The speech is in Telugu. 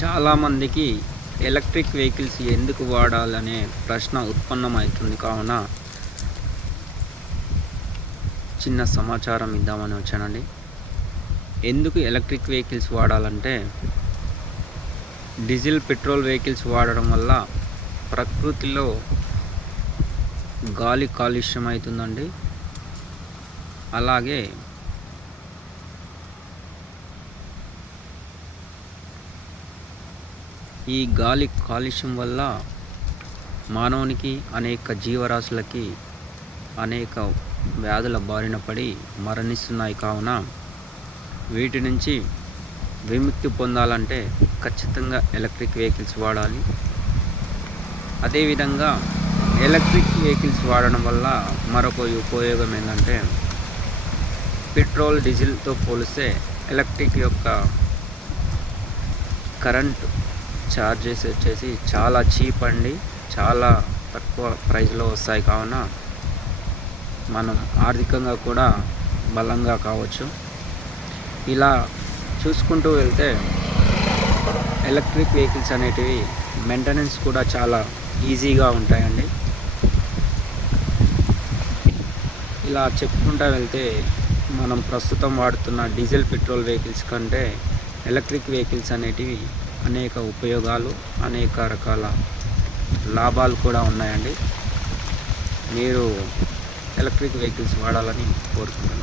చాలామందికి ఎలక్ట్రిక్ వెహికల్స్ ఎందుకు వాడాలనే ప్రశ్న ఉత్పన్నమవుతుంది కావున చిన్న సమాచారం ఇద్దామని వచ్చానండి. ఎందుకు ఎలక్ట్రిక్ వెహికల్స్ వాడాలంటే డీజిల్ పెట్రోల్ వెహికల్స్ వాడడం వల్ల ప్రకృతిలో గాలి కాలుష్యం అవుతుందండి. అలాగే ఈ గాలి కాలుష్యం వల్ల మానవునికి అనేక జీవరాశులకి అనేక వ్యాధుల బారిన పడి మరణిస్తున్నాయి. కావున వీటి నుంచి విముక్తి పొందాలంటే ఖచ్చితంగా ఎలక్ట్రిక్ వెహికల్స్ వాడాలి. అదేవిధంగా ఎలక్ట్రిక్ వెహికల్స్ వాడడం వల్ల మరొక ఉపయోగం ఏంటంటే పెట్రోల్ డీజిల్తో పోలిస్తే ఎలక్ట్రిక్ యొక్క కరెంట్ ఛార్జెస్ వచ్చేసి చాలా చీప్ అండి. చాలా తక్కువ ప్రైస్లో వస్తాయి. కావున మనం ఆర్థికంగా కూడా బలంగా కావచ్చు. ఇలా చూసుకుంటూ వెళ్తే ఎలక్ట్రిక్ వెహికల్స్ అనేటివి మెయింటెనెన్స్ కూడా చాలా ఈజీగా ఉంటాయండి. ఇలా చెప్పుకుంటూ వెళ్తే మనం ప్రస్తుతం వాడుతున్న డీజిల్ పెట్రోల్ వెహికల్స్ కంటే ఎలక్ట్రిక్ వెహికల్స్ అనేటివి అనేక ఉపయోగాలు, అనేక రకాల లాభాలు కూడా ఉన్నాయండి. మీరు ఎలక్ట్రిక్ వెహికల్స్ వాడాలని కోరుకుంటున్నాను.